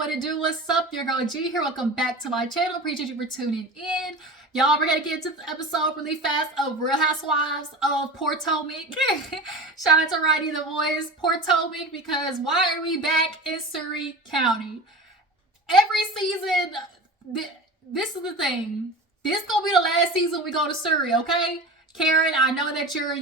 what it do? What's up? Your girl G here. Welcome back to my channel. Appreciate you for tuning in. Y'all, we're gonna get into the episode really fast of Real Housewives of Potomac. Shout out to Roddy the Voice, Potomac, because why are we back in Surry County? Every season, this is the thing. This gonna be the last season we go to Surry, okay? Karen, I know that you're,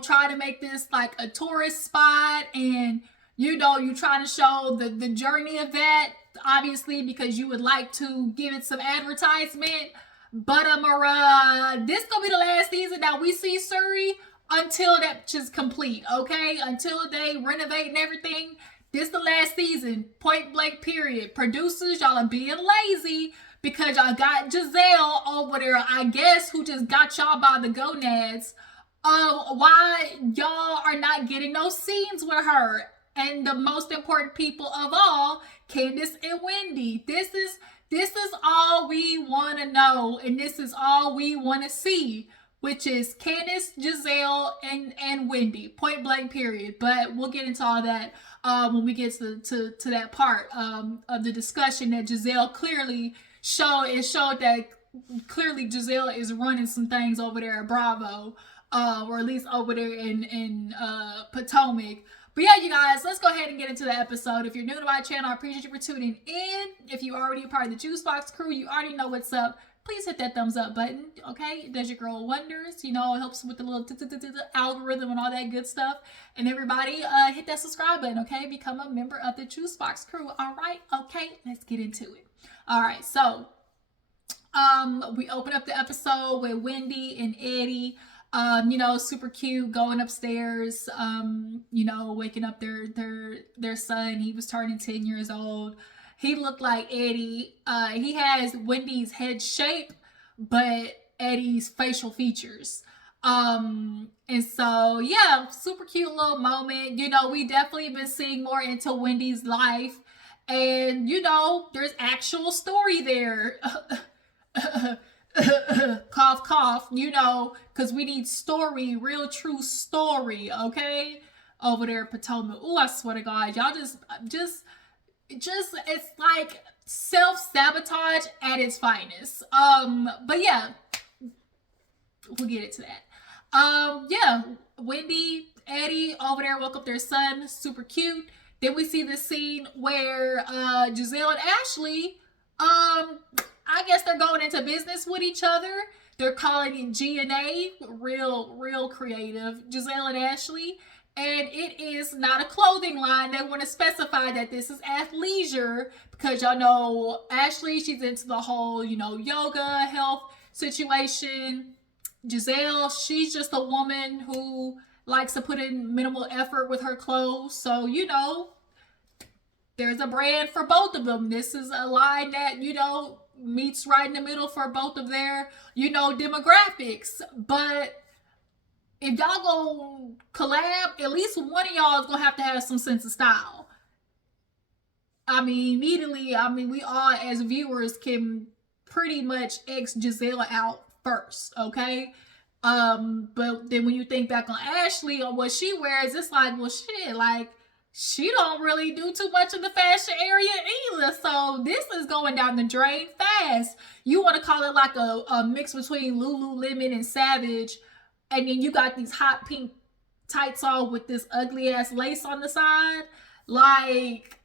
trying to make this like a tourist spot, and you're trying to show the journey of that, obviously, because you would like to give it some advertisement. But this gonna be the last season that we see Surry until that's just complete, okay? Until they renovate and everything. This the last season, point blank period. Producers, y'all are being lazy because y'all got Gizelle over there, I guess, who just got y'all by the gonads. Why y'all are not getting those scenes with her? And the most important people of all, Candace and Wendy. This is all we want to know, and this is all we want to see, which is Candace, Gizelle, and Wendy. Point blank period. But we'll get into all that when we get to that part of the discussion that Gizelle clearly showed that clearly Gizelle is running some things over there at Bravo, or at least over there in Potomac. But yeah, you guys, let's go ahead and get into the episode. If you're new to my channel, I appreciate you for tuning in. If you already a part of the Juice Box crew, you already know what's up. Please hit that thumbs up button, okay? It does your girl wonders. It helps with the little algorithm and all that good stuff. And everybody, hit that subscribe button, okay? Become a member of the Juice Box crew, all right? Okay, let's get into it. All right, so we open up the episode with Wendy and Eddie. Super cute, going upstairs, waking up their son. He was turning 10 years old. He looked like Eddie. He has Wendy's head shape, but Eddie's facial features. And so, yeah, super cute little moment. We definitely been seeing more into Wendy's life. And, there's actual story there. Cough, cough, because we need story, real true story, okay? Over there at Potomac. Oh, I swear to God, y'all just, it's like self-sabotage at its finest. But yeah, we'll get into that. Yeah, Wendy, Eddie over there woke up their son, super cute. Then we see this scene where Gizelle and Ashley, I guess they're going into business with each other. They're calling it G&A, real creative, Gizelle and Ashley. And it is not a clothing line. They want to specify that this is athleisure because y'all know Ashley, she's into the whole, yoga, health situation. Gizelle, she's just a woman who likes to put in minimal effort with her clothes. So, there's a brand for both of them. This is a line that, meets right in the middle for both of their, demographics. But if y'all gonna collab, at least one of y'all is gonna have to have some sense of style. Immediately, we all as viewers can pretty much X Gizelle out first, okay? But then when you think back on Ashley or what she wears, it's like, well, shit, like, she don't really do too much in the fashion area either. So this is going down the drain fast. You want to call it like a mix between Lululemon and Savage. And then you got these hot pink tights on with this ugly ass lace on the side. Like,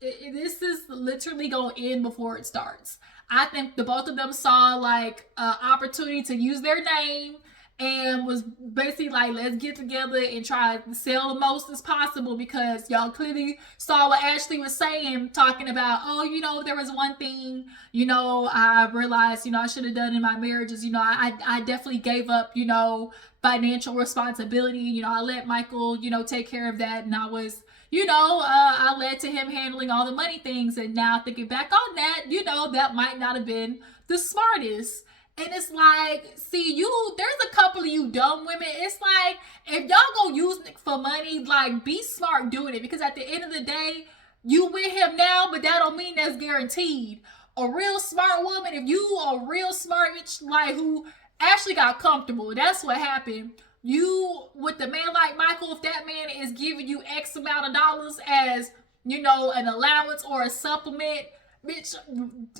this is literally going to end before it starts. I think the both of them saw like an opportunity to use their name and was basically like, let's get together and try to sell the most as possible, because y'all clearly saw what Ashley was saying, talking about, there was one thing, I realized, I should have done in my marriages. I definitely gave up, financial responsibility. I let Michael, take care of that. And I was, I led to him handling all the money things. And now thinking back on that, that might not have been the smartest. And it's like, see, there's a couple of you dumb women. It's like, if y'all gonna use Nick for money, like, be smart doing it. Because at the end of the day, you with him now, but that don't mean that's guaranteed. A real smart woman, if you a real smart bitch, like, who actually got comfortable, that's what happened. You, with the man like Michael, if that man is giving you X amount of dollars as you know, an allowance or a supplement, bitch,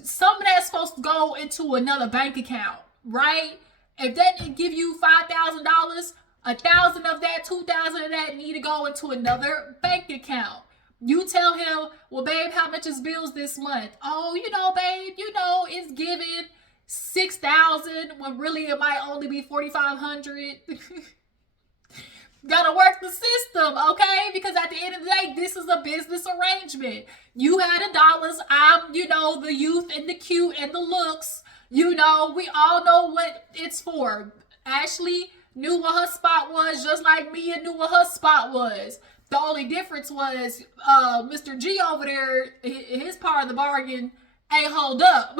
some of that's supposed to go into another bank account, right? If that didn't give you $5,000, 1,000 of that, 2,000 of that need to go into another bank account. You tell him, well, babe, how much is bills this month? Oh, you know, babe, you know, it's giving 6,000 when really it might only be 4,500. Gotta work the system, okay? Because at the end of the day, this is a business arrangement. You had the dollars, I'm, you know, the youth and the cute and the looks. You know, we all know what it's for. Ashley knew what her spot was, just like Mia knew what her spot was. The only difference was Mr. G over there, his part of the bargain ain't hold up.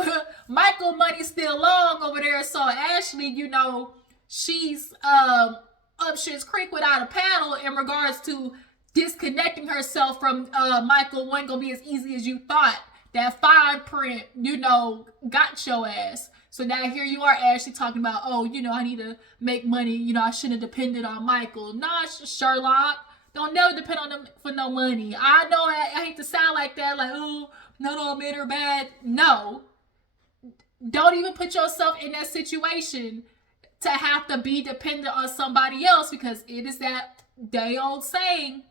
Michael money's still long over there, so Ashley, you know, she's up shit's creek without a paddle in regards to disconnecting herself from Michael. Wasn't gonna be as easy as you thought. That fine print, you know, got your ass. So now here you are, Ashley, talking about, oh, you know, I need to make money. You know, I shouldn't have depended on Michael. Nah, Sherlock. Don't never depend on them for no money. I know I hate to sound like that, like, oh, not all men are bad. No. Don't even put yourself in that situation to have to be dependent on somebody else, because it is that day old saying,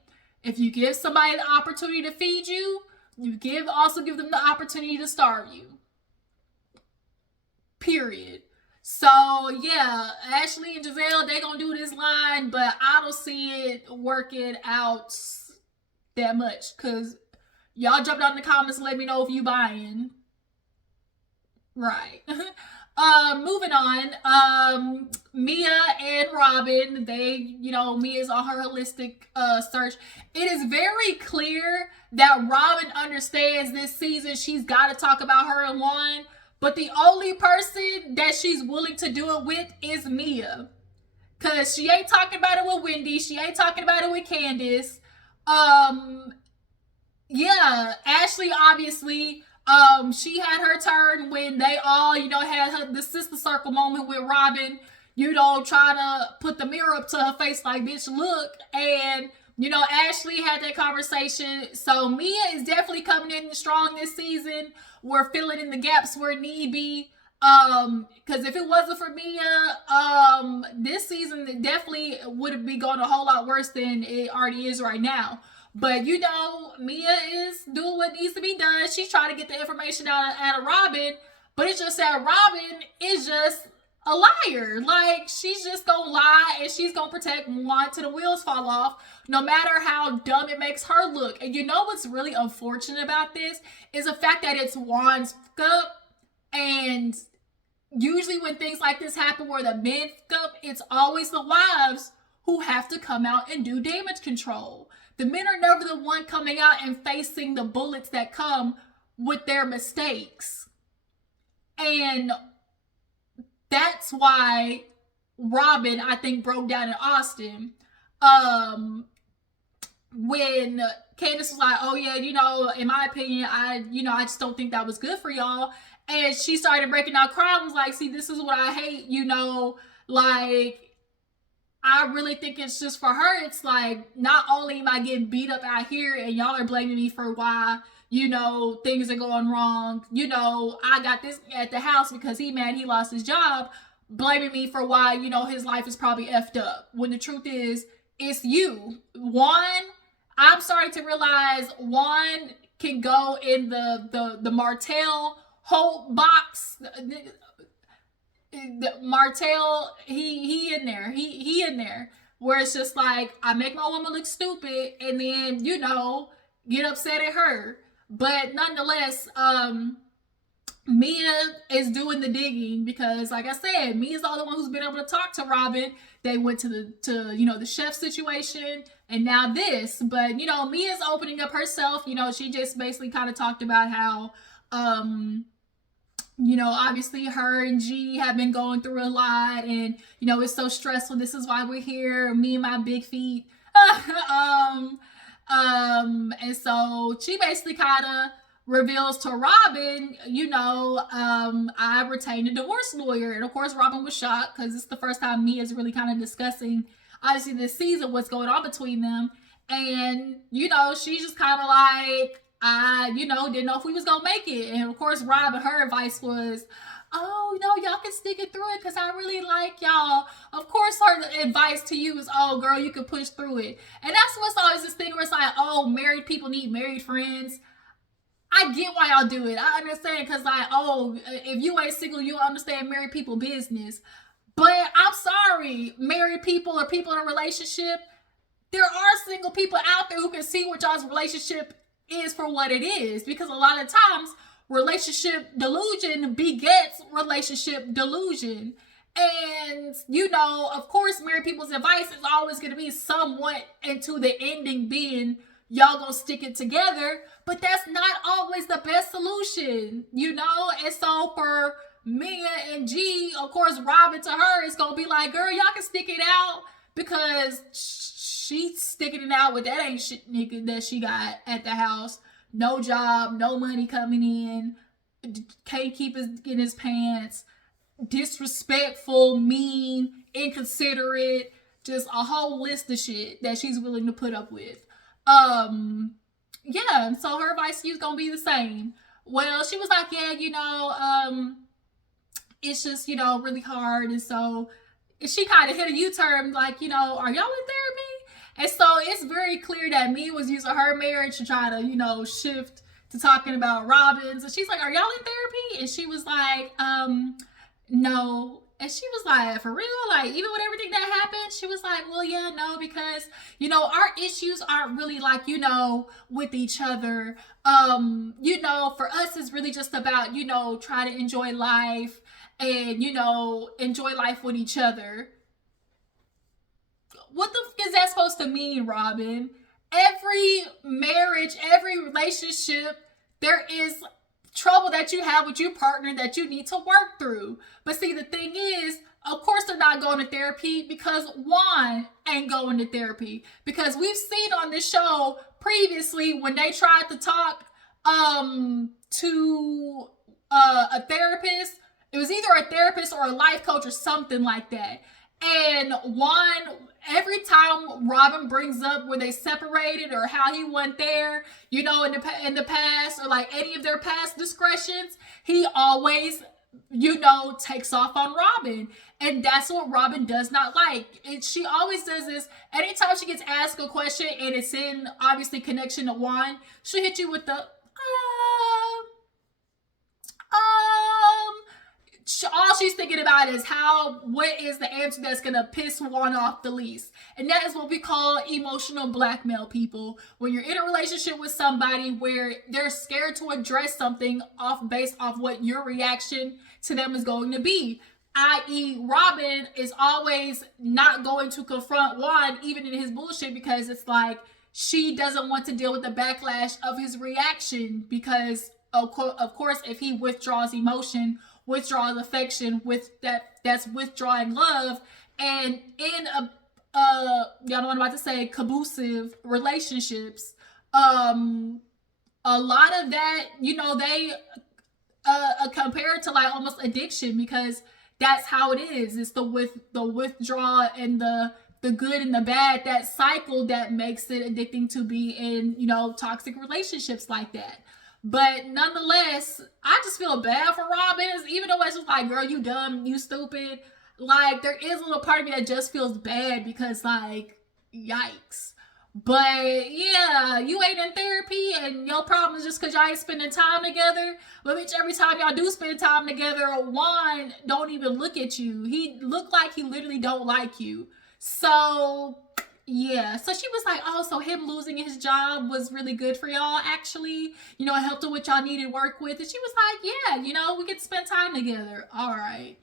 if you give somebody the opportunity to feed you, you also give them the opportunity to starve you. Period. So, yeah, Ashley and Gizelle, they gonna do this line, but I don't see it working out that much, because y'all jump down in the comments and let me know if you buying. Right. Moving on, Mia and Robyn, they, you know, Mia's on her holistic search. It is very clear that Robyn understands this season she's got to talk about her and Juan. But the only person that she's willing to do it with is Mia. Because she ain't talking about it with Wendy. She ain't talking about it with Candace. Yeah, Ashley, obviously, she had her turn when they all, you know, had the sister circle moment with Robyn, you know, trying to put the mirror up to her face like, bitch, look. And, you know, Ashley had that conversation. So Mia is definitely coming in strong this season. We're filling in the gaps where need be. Because if it wasn't for Mia, this season it definitely would be going a whole lot worse than it already is right now. But, you know, Mia is doing what needs to be done. She's trying to get the information out of Robyn. But it's just that Robyn is just a liar. Like, she's just gonna lie and she's gonna protect Juan till the wheels fall off, no matter how dumb it makes her look. And you know what's really unfortunate about this is the fact that it's Juan's up. And usually when things like this happen where the men up, it's always the wives who have to come out and do damage control. The men are never the one coming out and facing the bullets that come with their mistakes. And that's why Robyn, I think, broke down in Austin. When Candace was like, oh yeah, you know, in my opinion, I just don't think that was good for y'all. And she started breaking out crying, was like, see, this is what I hate, you know, like, I really think it's just for her. It's like, not only am I getting beat up out here and y'all are blaming me for why, you know, things are going wrong. You know, I got this at the house because he lost his job, blaming me for why, you know, his life is probably effed up. When the truth is, it's you. Juan, I'm starting to realize Juan can go in the Martell Holt box. The Martell, he in there. He in there. Where it's just like, I make my woman look stupid and then, you know, get upset at her. But nonetheless, Mia is doing the digging because, like I said, Mia's the only one who's been able to talk to Robyn. They went to the chef situation and now this. But, you know, Mia's opening up herself. You know, she just basically kind of talked about how, you know, obviously her and G have been going through a lot and, you know, it's so stressful. This is why we're here. Me and my big feet. And so she basically kind of reveals to Robyn, you know, I retained a divorce lawyer. And of course, Robyn was shocked because it's the first time Mia's really kind of discussing, obviously this season, what's going on between them. And, you know, she just kind of like, I, you know, didn't know if we was going to make it. And of course, Robyn, her advice was, oh, no, y'all can stick it through it because I really like y'all. Of course, her advice to you is, oh, girl, you can push through it. And that's what's always this thing where it's like, oh, married people need married friends. I get why y'all do it. I understand because, like, oh, if you ain't single, you don't understand married people business. But I'm sorry, married people or people in a relationship, there are single people out there who can see what y'all's relationship is for what it is. Because a lot of times, relationship delusion begets relationship delusion. And, you know, of course, married people's advice is always going to be somewhat into the ending being y'all gonna stick it together, but that's not always the best solution, you know? And so for Mia and G, of course, Robyn to her is gonna be like, girl, y'all can stick it out because she's sticking it out with that ain't shit nigga that she got at the house. No job, no money coming in, can't keep in his pants, disrespectful, mean, inconsiderate, just a whole list of shit that she's willing to put up with. Yeah, so her advice to you is gonna be the same. Well, she was like, yeah, you know, it's just, you know, really hard. And so she kind of hit a U-turn, like, you know, are y'all in therapy? And so it's very clear that Mia was using her marriage to try to, you know, shift to talking about Robyn. So she's like, are y'all in therapy? And she was like, no. And she was like, for real? Like, even with everything that happened, she was like, well, yeah, no, because, you know, our issues aren't really like, you know, with each other. You know, for us, it's really just about, you know, trying to enjoy life and, you know, enjoy life with each other. What the f is that supposed to mean, Robyn? Every marriage, every relationship, there is trouble that you have with your partner that you need to work through. But see, the thing is, of course they're not going to therapy because Juan ain't going to therapy. Because we've seen on this show previously when they tried to talk to a therapist, it was either a therapist or a life coach or something like that. And Juan, every time Robyn brings up where they separated or how he went there, you know, in the past or like any of their past discretions, he always, you know, takes off on Robyn. And that's what Robyn does not like. She always does this. Anytime she gets asked a question and it's in, obviously, connection to Juan, she'll hit you with the, all she's thinking about is what is the answer that's going to piss Juan off the least. And that is what we call emotional blackmail, people. When you're in a relationship with somebody where they're scared to address something based off what your reaction to them is going to be. I.e., Robyn is always not going to confront Juan even in his bullshit because it's like she doesn't want to deal with the backlash of his reaction because, of course, if he withdraws emotion, withdraws affection, that's withdrawing love. And in y'all know what I'm about to say, abusive relationships, a lot of that, you know, they compare it to like almost addiction because that's how it is. It's the withdrawal and the good and the bad, that cycle that makes it addicting to be in, you know, toxic relationships like that. But nonetheless, I just feel bad for Robyn. Even though it's just like, girl, you dumb, you stupid. Like, there is a little part of me that just feels bad because, like, yikes. But, yeah, you ain't in therapy and your problem is just because y'all ain't spending time together. But, bitch, every time y'all do spend time together, Juan don't even look at you. He look like he literally don't like you. So, yeah, so she was like, oh, so him losing his job was really good for y'all, actually. You know, it helped with what y'all needed work with. And she was like, yeah, you know, we get to spend time together. All right.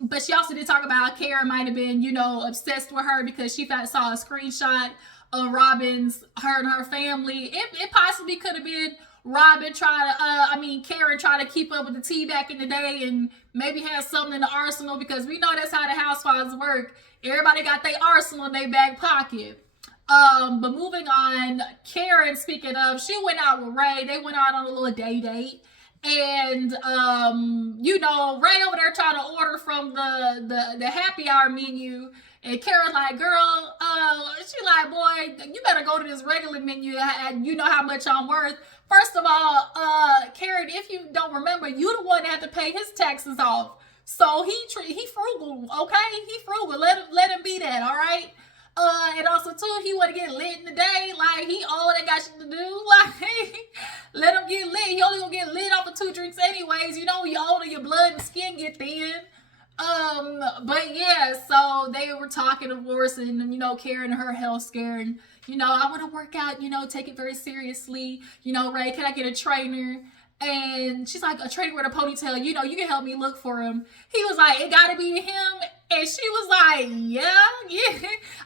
But she also did talk about how Karen might have been, you know, obsessed with her because she saw a screenshot of her and her family. It possibly could have been Robyn Karen trying to keep up with the tea back in the day and maybe had something in the arsenal because we know that's how the Housewives work. Everybody got their arsenal in their back pocket. But moving on, Karen, speaking of, she went out with Ray. They went out on a little date. And, you know, Ray over there trying to order from the happy hour menu. And Kara's like, girl, she like, boy, you better go to this regular menu and you know how much I'm worth. First of all, Karen, if you don't remember, you the one that had to pay his taxes off. So he frugal, okay? He frugal. Let him be that, all right? And also too, he want to get lit in the day. Like, he all that got shit to do. Like, let him get lit. He only gonna get lit off of 2 drinks anyways. You know, you're older, your blood and skin get thin. But yeah, so they were talking, of course, and you know, Karen and her health scare, and you know, I want to work out, you know, take it very seriously. You know, Ray, can I get a trainer? And she's like, a trainer with a ponytail, you know, you can help me look for him. He was like, it gotta be him. And she was like, yeah,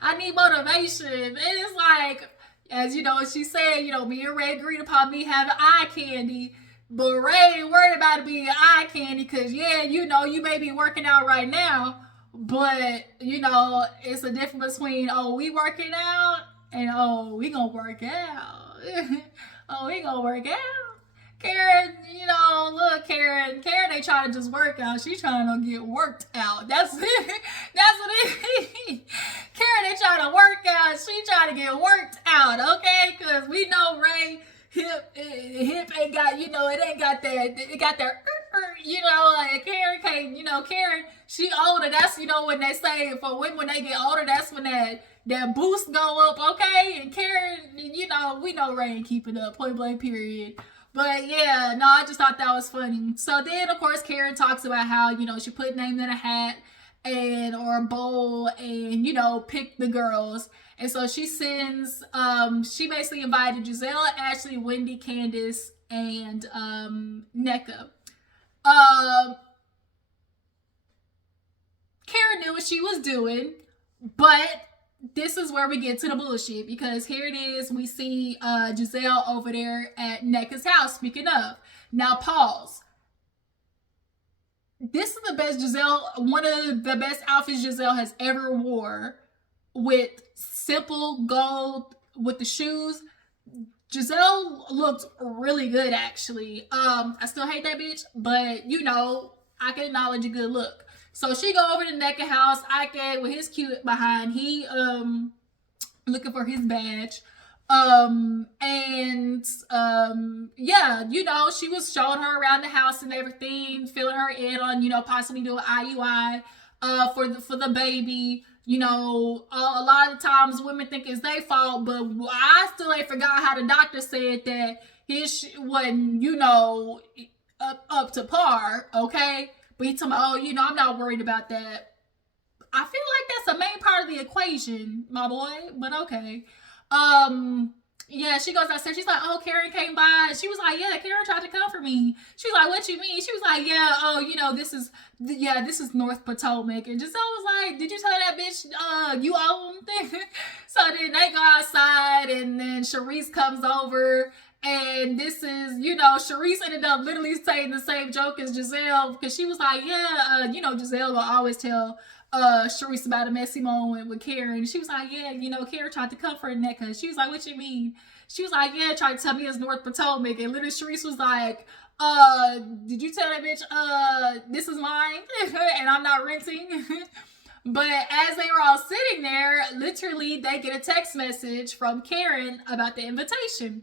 I need motivation. And it's like, as you know, she said, you know, me and Ray agreed upon me having eye candy. But Ray ain't worried about it being eye candy because, yeah, you know, you may be working out right now. But, you know, it's a difference between, oh, we working out and, oh, we gonna work out. Oh, we gonna work out. Karen, you know, look, Karen ain't trying to just work out. She trying to get worked out. That's it. That's what it is. Karen ain't trying to work out. She trying to get worked out, okay? Because we know Ray hip ain't got, you know, it ain't got that, it got that, you know, like Karen can't, you know, Karen, she older. That's, you know, when they say for women, when they get older, that's when that boost go up, okay? And Karen, you know, we know Ray ain't keeping up, point blank period. But yeah, no, I just thought that was funny. So then, of course, Karen talks about how, you know, she put names in a hat and or a bowl and, you know, pick the girls. And so she sends, she basically invited Gizelle, Ashley, Wendy, Candace, and Nneka. Karen knew what she was doing, but this is where we get to the bullshit, because here it is. We see Gizelle over there at Nneka's house. Speaking of, now pause. This is the best Gizelle, one of the best outfits Gizelle has ever wore, with simple gold with the shoes. Giselle looked really good, actually. I still hate that bitch, but you know, I can acknowledge a good look. So she go over to Nneka house. Ike with his cute behind. He looking for his badge. Yeah, you know, she was showing her around the house and everything, filling her in on, you know, possibly doing IUI for the baby. You know, a lot of the times women think it's their fault, but I still ain't forgot how the doctor said that his wasn't, you know, up to par, okay? But he told me, oh, you know, I'm not worried about that. I feel like that's a main part of the equation, my boy, but okay. Yeah, she goes downstairs. She's like, oh, Karen came by. She was like, yeah, Karen tried to comfort me. She was like, what you mean? She was like, yeah, oh, you know, this is North Potomac. And Gizelle was like, did you tell that bitch, you own thing? So then they go outside, and then Charisse comes over. And this is, you know, Charisse ended up literally saying the same joke as Gizelle, because she was like, yeah, you know, Gizelle will always tell Charisse about a messy moment with Karen. She was like, yeah, you know, Karen tried to comfort Nneka. She was like, what you mean? She was like, yeah, tried to tell me it's North Potomac. And literally Charisse was like, did you tell that bitch, this is mine and I'm not renting? But as they were all sitting there, literally they get a text message from Karen about the invitation.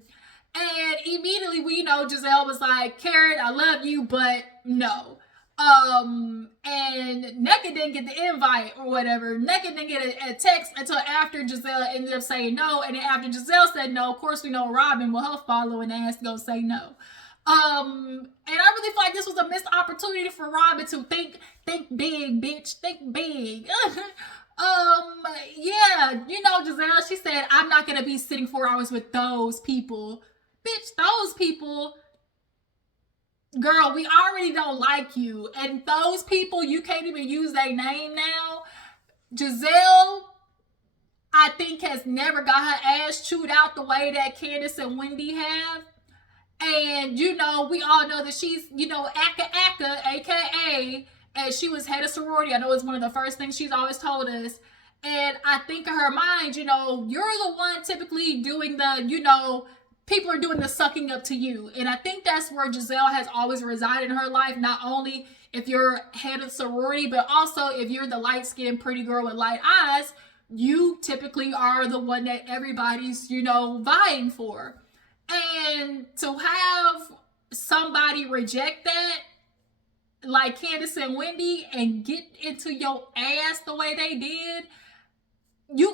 And immediately, we know, Gizelle was like, Karen, I love you, but no. And Nneka didn't get the invite or whatever. Nneka didn't get a text until after Gizelle ended up saying no. And then after Gizelle said no, of course we know Robyn with her following ass to go say no. And I really feel like this was a missed opportunity for Robyn to think big, bitch, think big. Yeah, you know, Gizelle, she said, I'm not gonna be sitting 4 hours with those people. Bitch, those people, girl, we already don't like you. And those people, you can't even use their name now. Gizelle, I think, has never got her ass chewed out the way that Candace and Wendy have. And, you know, we all know that she's, you know, Aka, a.k.a., and she was head of sorority. I know it's one of the first things she's always told us. And I think in her mind, you know, you're the one typically doing the, you know, people are doing the sucking up to you. And I think that's where Gizelle has always resided in her life, not only if you're head of sorority, but also if you're the light-skinned pretty girl with light eyes, you typically are the one that everybody's, you know, vying for. And to have somebody reject that, like Candace and Wendy, and get into your ass the way they did,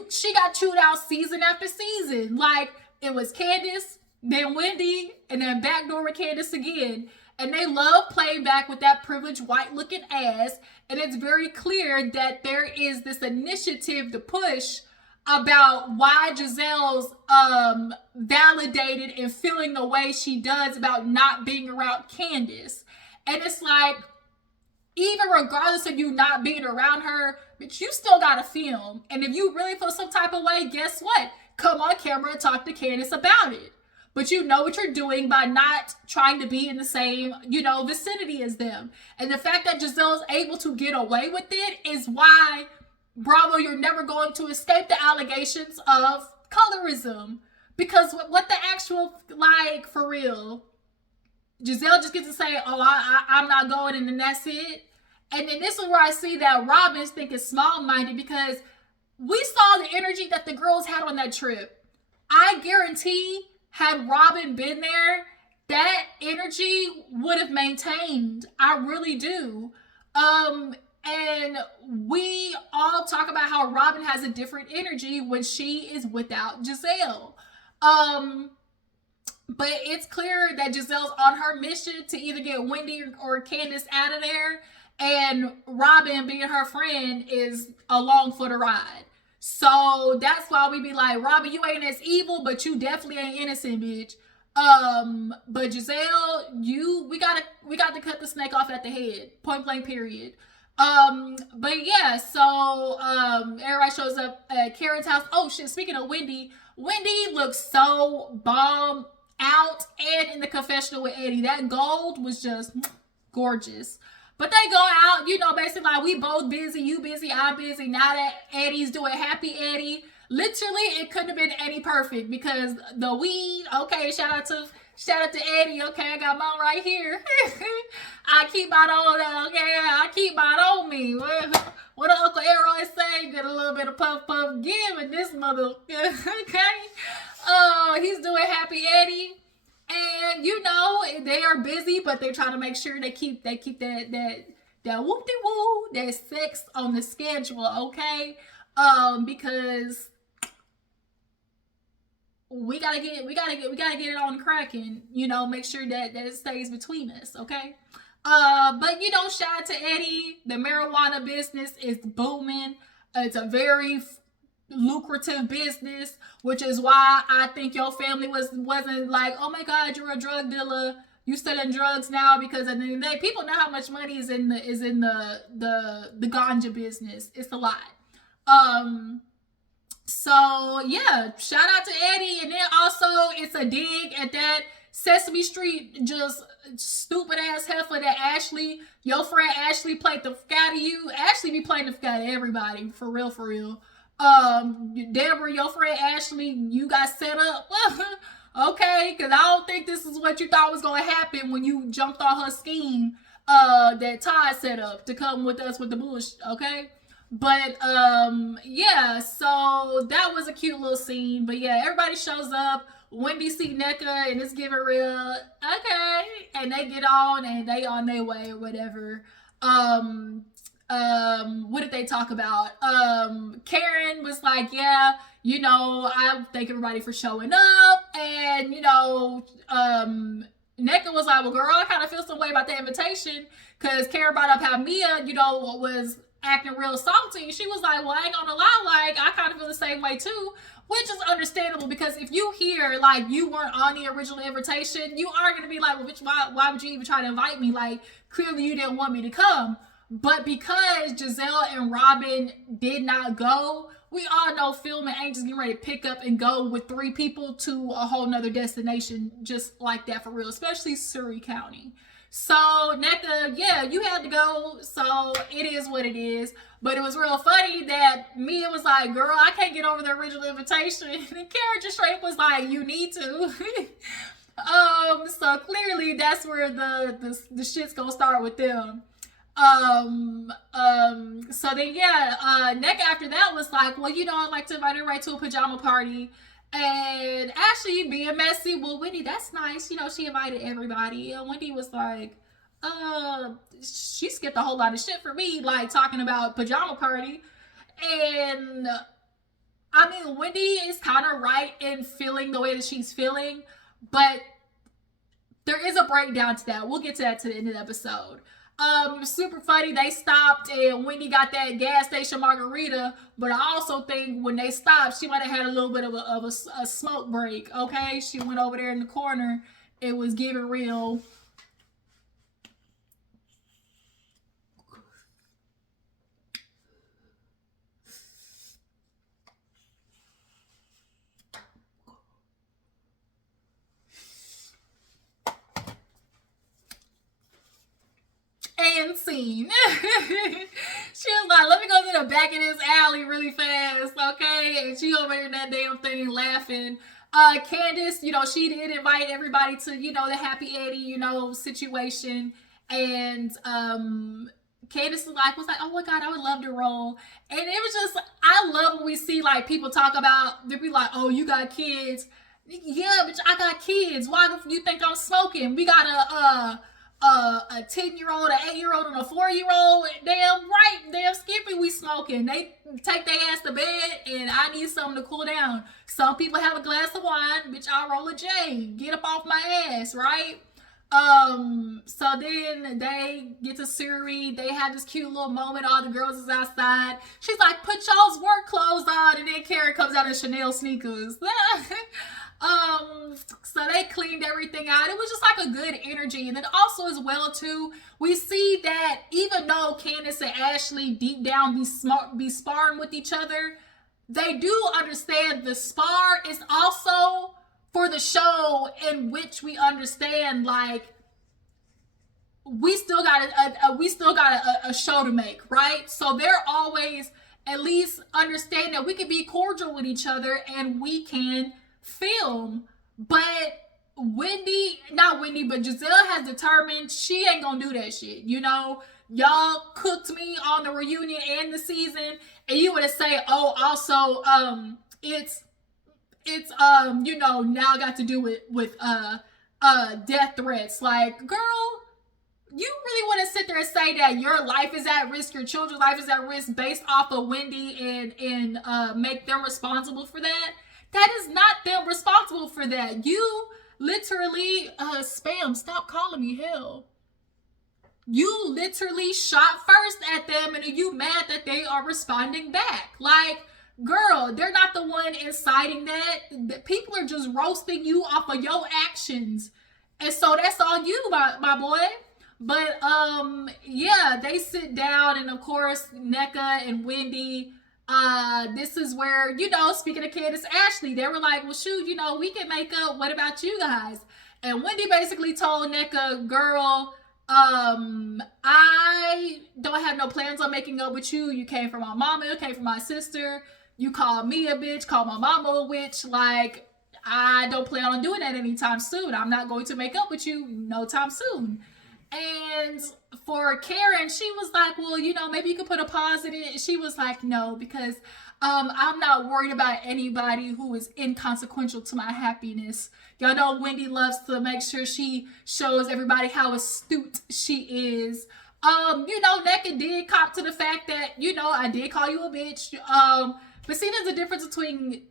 she got chewed out season after season. Like, it was Candace, then Wendy, and then backdoor with Candace again. And they love playing back with that privileged white looking ass. And it's very clear that there is this initiative to push about why Gizelle's validated and feeling the way she does about not being around Candace. And it's like, even regardless of you not being around her, but you still gotta film. And if you really feel some type of way, guess what? Come on camera and talk to Candace about it. But you know what you're doing by not trying to be in the same, you know, vicinity as them. And the fact that Gizelle's able to get away with it is why, Bravo, you're never going to escape the allegations of colorism. Because what the actual, like, for real, Gizelle just gets to say, oh, I'm not going, and then that's it. And then this is where I see that Robyn's thinking small-minded, because we saw the energy that the girls had on that trip. I guarantee, had Robyn been there, that energy would have maintained. I really do. And we all talk about how Robyn has a different energy when she is without Gizelle. But it's clear that Gizelle's on her mission to either get Wendy or Candace out of there, and Robyn, being her friend, is along for the ride. So that's why we be like, Robyn, you ain't as evil, but you definitely ain't innocent, bitch. But Gizelle, we got to cut the snake off at the head. Point blank, period. But yeah, so everybody shows up at Karen's house. Oh shit, speaking of Wendy looks so bomb out and in the confessional with Eddie. That gold was just gorgeous. But they go out, you know, basically like, we both busy, you busy, I'm busy. Now that Eddie's doing Happy Eddie, literally it couldn't have been any perfect, because the weed, okay, shout out to Eddie, okay, I got mine right here. I keep mine on that, okay, I keep mine on me. What did Uncle Elroy say? Get a little bit of puff give in this mother, okay? He's doing Happy Eddie. And you know, they are busy, but they're trying to make sure they keep that whoop-de-woo, that sex on the schedule, okay? Because we gotta get it on cracking, you know, make sure that it stays between us, okay? But you know, shout out to Eddie. The marijuana business is booming. It's a very lucrative business, which is why I think your family wasn't like, oh my God, you're a drug dealer, you selling drugs now, because at the end of the day, people know how much money is in the ganja business. It's a lot. So yeah, shout out to Eddie. And then also it's a dig at that Sesame Street just stupid ass heifer that Ashley, your friend Ashley, played the fuck out of you. Ashley be playing the fuck out of everybody, for real. Deborah, your friend Ashley, you got set up. Okay, because I don't think this is what you thought was going to happen when you jumped on her scheme that Todd set up to come with us with the bullshit, okay? But yeah, so that was a cute little scene. But yeah, everybody shows up. Wendy see NECA and it's giving real, okay, and they get on and they on their way or whatever. What did they talk about? Karen was like, yeah, you know, I thank everybody for showing up. And, you know, NECA was like, well, girl, I kind of feel some way about the invitation, because Karen brought up how Mia, you know, was acting real salty. She was like, well, I ain't gonna lie, like, I kind of feel the same way too, which is understandable, because if you hear, like, you weren't on the original invitation, you are gonna be like, well, bitch, why would you even try to invite me? Like, clearly you didn't want me to come. But because Gizelle and Robyn did not go, we all know filming ain't just getting ready to pick up and go with 3 people to a whole nother destination just like that, for real, especially Surry County. So NECA, yeah, you had to go, so it is what it is. But it was real funny that Mia was like, girl, I can't get over the original invitation. And Karen just straight was like, you need to. So clearly that's where the shit's gonna start with them. So then, yeah, Neck after that was like, well, I'd like to invite everybody to a pajama party. And Ashley being messy, well, Wendy, that's nice. She invited everybody. And Wendy was like, she skipped a whole lot of shit for me, like talking about pajama party. And I mean, Wendy is kind of right in feeling the way that she's feeling, but there is a breakdown to that. We'll get to that to the end of the episode. Super funny. They stopped and Wendy got that gas station margarita, but I also think when they stopped, she might have had a little bit of a smoke break. Okay, she went over there in the corner. It was giving real. And scene. She was like, let me go to the back of this alley really fast, okay? And she over there in that damn thing laughing. Candace, she did invite everybody to, the Happy Eddie, situation. And Candace was like, oh my God, I would love to roll. And it was just, I love when we see like people talk about, they be like, oh, you got kids. Yeah, but I got kids. Why do you think I'm smoking? We got a 10-year-old, an 8-year-old, and a 4-year-old. Damn Skippy, we smoking. They take their ass to bed, and I need something to cool down. Some people have a glass of wine, bitch, I'll roll a J. Get up off my ass, right? So then they get to Surry. They have this cute little moment. All the girls is outside. She's like, put y'all's work clothes on, and then Karen comes out in Chanel sneakers. So they cleaned everything out. It was just like a good energy. And then also as well too, we see that even though Candace and Ashley deep down be sparring with each other, they do understand the spar is also for the show, in which we understand like we still got a show to make, right? So they're always at least understand that we can be cordial with each other and we can film. But Gizelle has determined she ain't gonna do that shit. Y'all cooked me on the reunion and the season, and you would have say, oh, also, it's now got to do with death threats. Like, girl, you really want to sit there and say that your life is at risk, your children's life is at risk based off of Wendy and make them responsible for that? That is not them responsible for that. You literally, Spam, stop calling me hell. You literally shot first at them, and are you mad that they are responding back? Like, girl, they're not the one inciting that. People are just roasting you off of your actions. And so that's on you, my boy. But, yeah, they sit down, and of course, NECA and Wendy, this is where, speaking of Candace Ashley, they were like, well, shoot, we can make up. What about you guys? And Wendy basically told NECA, girl, I don't have no plans on making up with you. You came from my mama, you came from my sister. You called me a bitch, called my mama a witch. Like, I don't plan on doing that anytime soon. I'm not going to make up with you no time soon. And for Karen, she was like, well, maybe you could put a pause in it. She was like, no, because I'm not worried about anybody who is inconsequential to my happiness. Y'all know Wendy loves to make sure she shows everybody how astute she is. NECA did cop to the fact that, I did call you a bitch. But see, there's a difference between,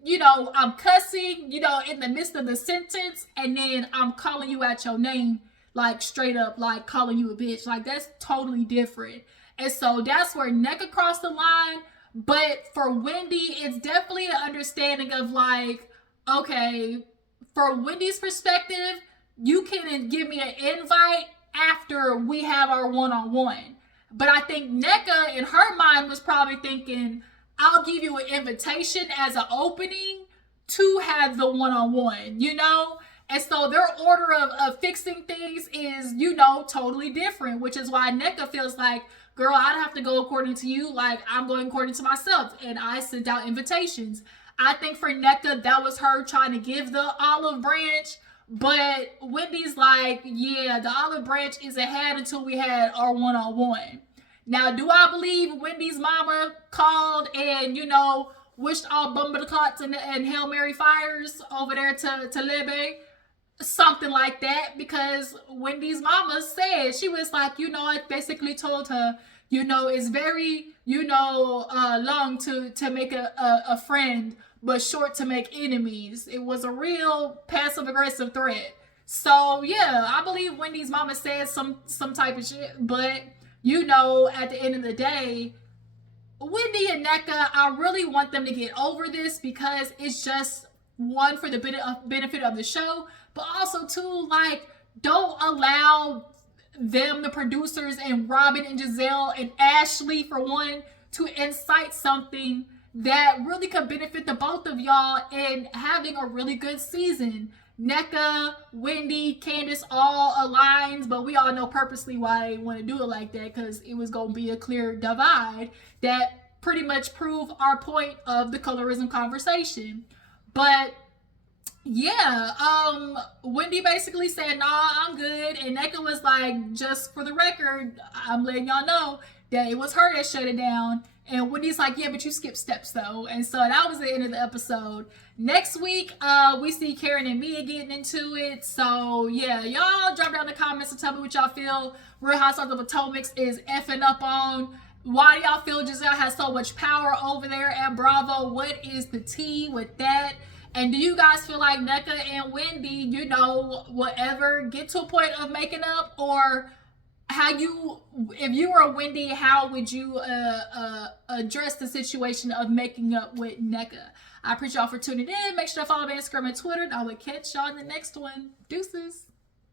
I'm cussing, in the midst of the sentence, and then I'm calling you out your name. Like, straight up, like, calling you a bitch. Like, that's totally different. And so that's where NECA crossed the line. But for Wendy, it's definitely an understanding of, like, okay, for Wendy's perspective, you can give me an invite after we have our one-on-one. But I think NECA, in her mind, was probably thinking, I'll give you an invitation as an opening to have the one-on-one, And so their order of fixing things is, totally different, which is why NECA feels like, girl, I don't have to go according to you. Like, I'm going according to myself. And I sent out invitations. I think for NECA, that was her trying to give the olive branch. But Wendy's like, yeah, the olive branch isn't had until we had our one-on-one. Now, do I believe Wendy's mama called and, you know, wished all Bumbleclots and Hail Mary fires over there to Libby? Something like that, because Wendy's mama said, she was like, you know, I basically told her, you know, it's very, you know, long to make a friend, but short to make enemies. It was a real passive aggressive threat. So yeah, I believe Wendy's mama said some type of shit, but you know, at the end of the day, Wendy and NECA, I really want them to get over this, because it's just one, for the benefit of the show, but also too, like, don't allow them, the producers, and Robyn and Gizelle and Ashley, for one, to incite something that really could benefit the both of y'all in having a really good season. NECA, Wendy, Candace all aligns, but we all know purposely why they want to do it like that, because it was going to be a clear divide that pretty much prove our point of the colorism conversation. But yeah, Wendy basically said, nah, I'm good. And NECA was like, just for the record, I'm letting y'all know that it was her that shut it down. And Wendy's like, yeah, but you skipped steps though. And so that was the end of the episode. Next week, we see Karen and Mia getting into it. So yeah, y'all drop down in the comments and tell me what y'all feel Real Housewives of Potomac is effing up on. Why do y'all feel Gizelle has so much power over there at Bravo? What is the tea with that? And do you guys feel like NECA and Wendy, you know, whatever, get to a point of making up? Or if you were Wendy, how would you address the situation of making up with NECA? I appreciate y'all for tuning in. Make sure to follow me on Instagram and Twitter. And I will catch y'all in the next one. Deuces.